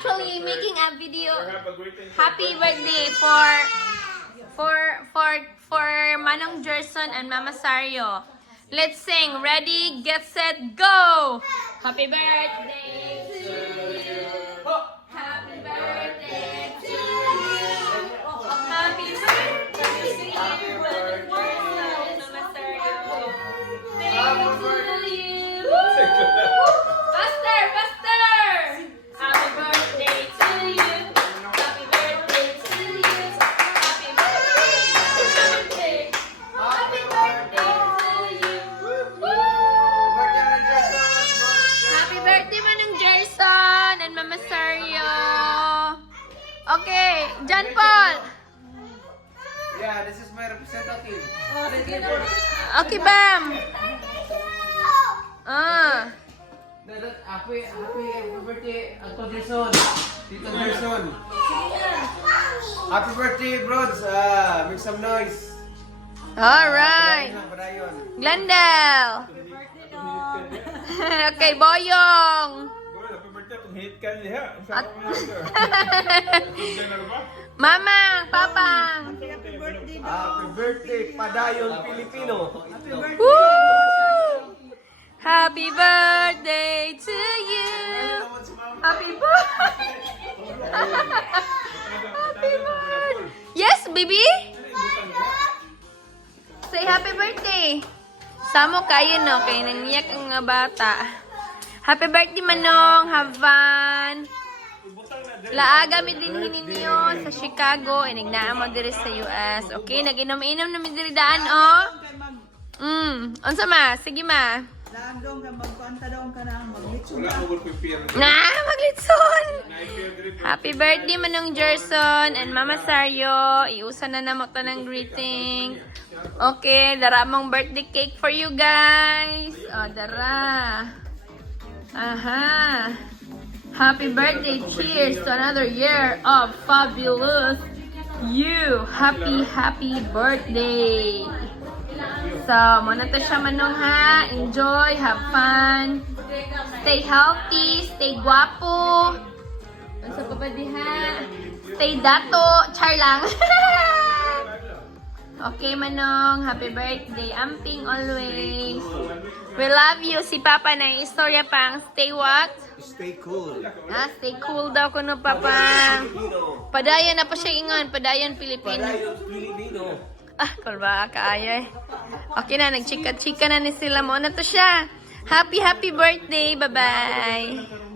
actually making a video. Happy birthday for Manong Gerson and Mama Sario. Let's sing. Ready, get set, go! Happy birthday to you. Happy birthday to you. Happy birthday to you, Manong Gerson and Mama Sario. Thank you. Faster, faster! Happy birthday to you. Happy birthday to you. Happy birthday. Happy birthday to you. Woo! Happy birthday, Manong Gerson and Mama Sario. Okay, John Paul. Yeah, this is my representative. Okay, Bam. Happy birthday, Uncle Gerson. Tito Gerson. Happy birthday, bros. Make some noise. Alright. Padayon. Glendale. Okay, Boyong. Happy birthday, pang-hit ka niya. At- Mama, Papa. Happy birthday, Padayon Pilipino. Woo! Happy birthday to you. Happy birthday. Happy birthday. Yes, baby. Say happy birthday. Samo kayo no, kay nangiyak ang mga bata. Happy birthday Manong, have fun. Laaga mi din hininyo sa Chicago, inagnaan mo diri sa US. Okay, nag-inom-inom na mi diri daan oh. Unsa ma? Sige ma. Landong ka magkuanta daw ka na maglitson Wala ka. ko prepare. Na, maglitson. Happy birthday Manong Gerson and Mama Sario. Iusan na namo to ng greeting. Okay, dara mong birthday cake for you guys. Oh, dara. Aha. Happy birthday. Cheers to another year of fabulous you. Happy birthday. So, muna to siya Manong ha. Enjoy, have fun. Stay healthy, stay guwapo. Ano sa babadi ha? Stay dato. Char lang. Okay, Manong. Happy birthday. Amping always. We love you. Si Papa na yung istorya pang stay what? Stay cool. Stay cool daw kuno Papa. Pilipino. Padayon na pa siya ingon. Padayon Pilipino. Padayon Pilipino. Kalba kaya eh. Okay na, nagchika-chika na ni sila mo. Na to siya. Happy birthday. Bye-bye.